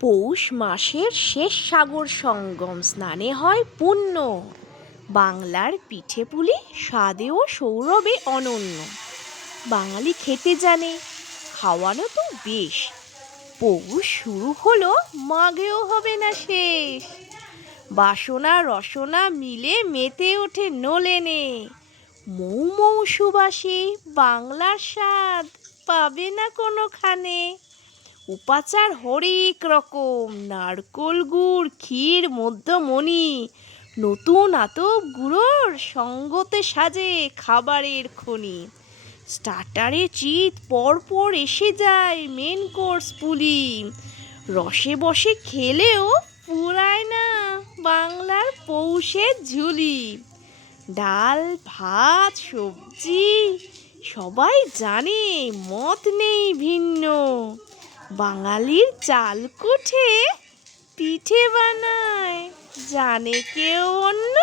পৌষ মাসের শেষ সাগর সঙ্গম স্নানে হয় পুণ্য। বাংলার পিঠেপুলি স্বাদে ও সৌরভে অনন্য। বাঙালি খেতে জানে, খাওয়ানো তো বেশ। পৌষ শুরু হলো, মাঘেও হবে না শেষ। বাসনা রসনা মিলে মেতে ওঠে নলেনে। মৌ মৌ সুবাসে বাংলার স্বাদ পাবে না কোনোখানে। উপাচার হরেক রকম, নারকোল গুড়, ক্ষীর, মধ্যমণি। নতুন আতপ গুঁড়োর সঙ্গতে সাজে খাবারের খনি। স্টার্টারে চিত পরপর এসে যায় মেন কোর্স পুলি। রসে বসে খেলেও ফুরায় না বাংলার পৌষের ঝুলি। ডাল ভাত সবজি সবাই জানে, মত নেই ভিন্ন। বাঙালির চাল কুঠে পিঠে বানায়, জানে কেউ অন্য?